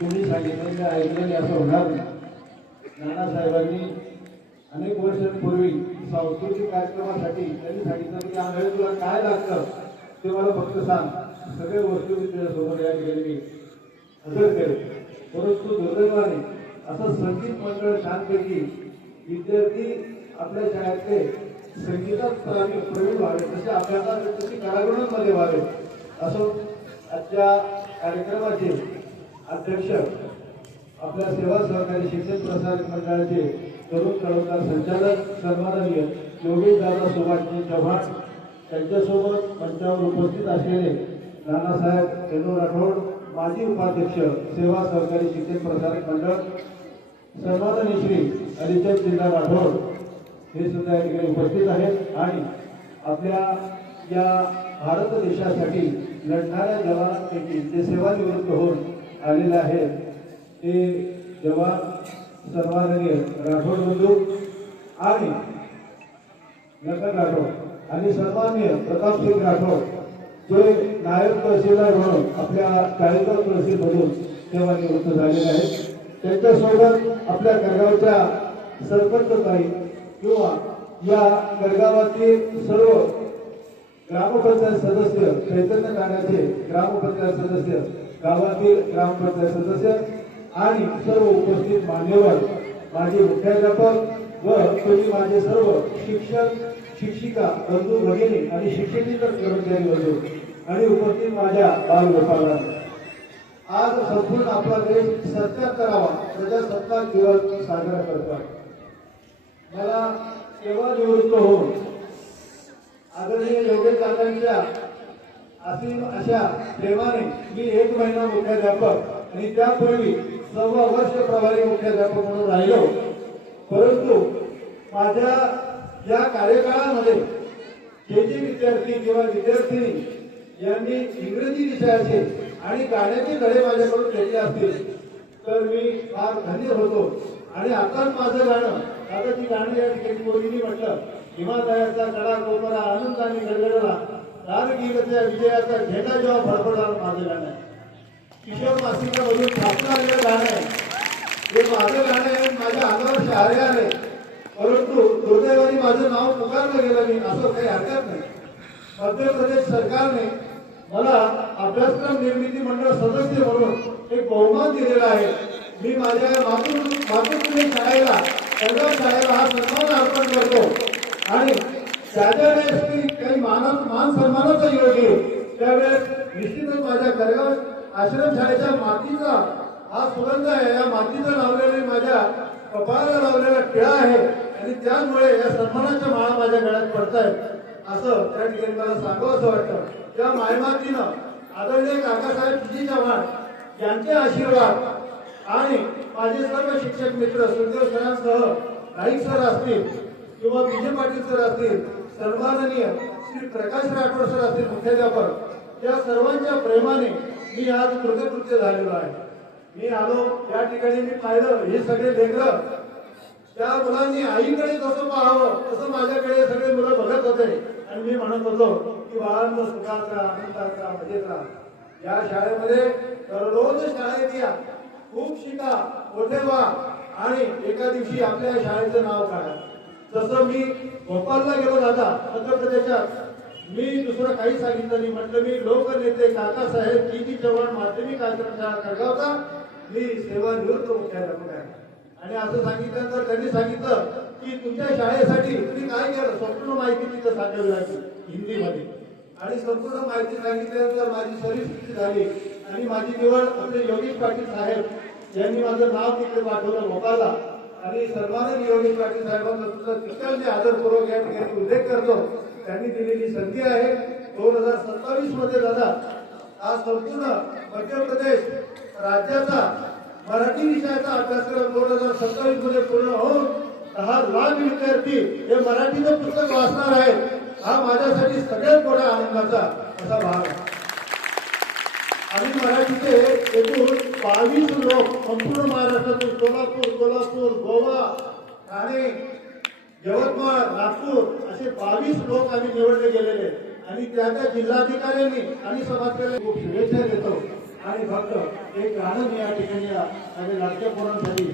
तुम्ही सांगितलेलं ऐकलेले असं होणार नाही. नानासाहेबांनी अनेक वर्षांपूर्वी सांस्कृतिक कार्यक्रमासाठी त्यांनी सांगितलं की आम्हाला तुला काय लागतं ते मला फक्त सांग, सगळे वस्तू मी तुझ्यासोबत या ठिकाणी मी हजर करेन. परंतु दुर्दैवाने असं संगीत मंडळ छानपैकी विद्यार्थी आपल्या शाळेतले संगीतात प्रवीण व्हावे, तसे आपल्याला तशी कलागुणांमध्ये व्हावे असं आजच्या कार्यक्रमाचे अध्यक्ष आपल्या सेवा सहकारी शिक्षण प्रसारक मंडळाचे तरुण कलाकार संचालक सन्माननीय योगेश दादा सुभाषजी चव्हाण त्यांच्यासोबत मंचावर उपस्थित असलेले नानासाहेब एनो राठोड माजी उपाध्यक्ष सेवा सहकारी शिक्षण प्रसारक मंडळ सन्माननीय श्री अलिचंद जिल्हा राठोड हे सुद्धा या ठिकाणी उपस्थित आहेत. आणि आपल्या या भारत देशासाठी लढणाऱ्या जवानांपैकी जे सेवानिवृत्त होऊन आलेले आहेत ते जवान सन्माननीय राठोड बंधू आणि लखन राठोड आणि सन्माननीय प्रतापसिंग राठोड जे नायब तहसीलदार म्हणून आपल्या चाळीसगाव तहसीलमधून सेवानिवृत्त झालेले आहेत. त्यांच्यासोबत आपल्या गडगावच्या सरपंचताई किंवा या गडगावातील सर्व ग्रामपंचायत सदस्य, चैतन्य ठाण्याचे ग्रामपंचायत सदस्य, गावातील ग्रामपंचायत सदस्य आणि सर्व उपस्थित मान्यवर, माझे मुख्याध्यापक व तुम्ही माझे सर्व शिक्षक शिक्षिका बंधू भगिनी आणि शिक्षकेतर कर्मचारी बंधू आणि उपस्थित माझ्या बालगोपालांना, आज संपूर्ण आपला देश 77वा प्रजासत्ताक दिवस साजरा करतो. मला सेवानिवृत्त होऊन आदरणीय योगेश दादांच्या असीम अशा प्रेमाने मी 1 महिना मुख्याध्यापक आणि त्यापूर्वी 6 वर्ष प्रभारी मुख्याध्यापक म्हणून राहिलो. परंतु माझ्या या कार्यकाळामध्ये जे विद्यार्थी किंवा विद्यार्थिनी यांनी इंग्रजी विषयाचे आणि गाण्याचे धडे माझ्याकडून घेतले असतील तर मी फार धन्य होतो. आणि आताच माझं गाणं, आता ती गाणं या ठिकाणी कोणीही म्हटलं, हिमालयाचा कडा कोपरा आनंदाने गडगडला, कारगिलच्या विजयाचा झेंडा जेव्हा फडफडला, माझं गाणं आहे. किशोर मासिकामधून छापून आलेलं गाणं आहे. हे माझं गाणं आहे, माझ्या अंगावर शहारे आले, परंतु दुर्दैवाने माझं नाव पुकारलं गेलं नाही, असं काही हरकत नाही. मध्य प्रदेश सरकारने मला अभ्यासक्रम निर्मिती मंडळ सदस्य म्हणून एक बहुमान दिलेला आहे. मी माझ्या मातृभूमी शाळेला, गडगाव शाळेला हा सन्मान अर्पण करतो. आणि ज्या वेळेस काही मान सन्मानाचा योग येईल त्यावेळेस निश्चितच माझ्या गडगाव आश्रमशाळेच्या मातीचा हा सुगंध आहे, या मातीचा लावलेला माझ्या कपाळाला लावलेला टिळा आहे आणि त्यामुळे या सन्मानाच्या माळा माझ्या गळ्यात पडतायत असं त्या ठिकाणी मला सांगावं असं वाटतं. त्या मायमातीनं आदरणीय काकासाहेब जी चव्हाण यांचे आशीर्वाद आणि माझे सर्व शिक्षक मित्र सुखदेव सरांसह नाईक सर असतील किंवा विजय पाटील सर असतील, सन्माननीय श्री प्रकाश राठोड सर असतील मुख्याध्यापक, या सर्वांच्या प्रेमाने मी आज कृतकृत्य झालेलो आहे. मी आलो या ठिकाणी, मी पाहिलं हे सगळे लेकरं, त्या मुलांनी आईकडे जसं पाहावं तसं माझ्याकडे सगळे मुलं बघत होते आणि मी म्हणत होतो की बाळांनो सुखात राहा, आनंदात राहा, मजेत राहा. या शाळेमध्ये दररोज शाळेत या, खूप शिका, मोठे व्हा आणि एका दिवशी आपल्या शाळेचं नाव काढा. जसं मी भोपाळला गेलो दादा मध्य प्रदेशात, मी दुसरं काही सांगितलं नाही. म्हटलं मी लोकनेते काकासाहेब जी चव्हाण माध्यमिक आश्रमशाळा खडगावचा मी सेवानिवृत्त मुख्याध्यापक आहे. आणि असं सांगितल्यानंतर त्यांनी सांगितलं की तुमच्या शाळेसाठी तुम्ही काय केलं, संपूर्ण माहिती तिथं सांगावी लागली हिंदीमध्ये. आणि संपूर्ण माहिती सांगितल्यानंतर माझी परिस्थिती झाली आणि माझी निवड आपले योगेश पाटील साहेब यांनी माझं नाव तिकडे पाठवलं भोपाळला. आणि सन्माननीय योगेश पाटील साहेबांना सुद्धा तितक्याच मी आदरपूर्वक या ठिकाणी उल्लेख करतो. त्यांनी दिलेली संधी आहे 2027 मध्ये दादा आज संपूर्ण मध्य प्रदेश राज्याचा मराठी विषयाचा अभ्यासक्रम 2027 मध्ये पूर्ण होऊन 10 लाख विद्यार्थी हे मराठीचं पुस्तक वाचणार आहेत. हा माझ्यासाठी सगळ्यात मोठा आनंदाचा असा भाग आहे. आणि मराठीचे एकूण 22 लोक संपूर्ण महाराष्ट्रातून कोल्हापूर, गोवा, ठाणे, यवतमाळ, नागपूर असे 22 लोक आम्ही निवडले गेलेले आणि त्या जिल्हाधिकाऱ्यांनी आणि समाजकल्याण खूप शुभेच्छा देतो. आणि फक्त एक गाणं मी या ठिकाणी आणि लाडक्या पोरांसाठी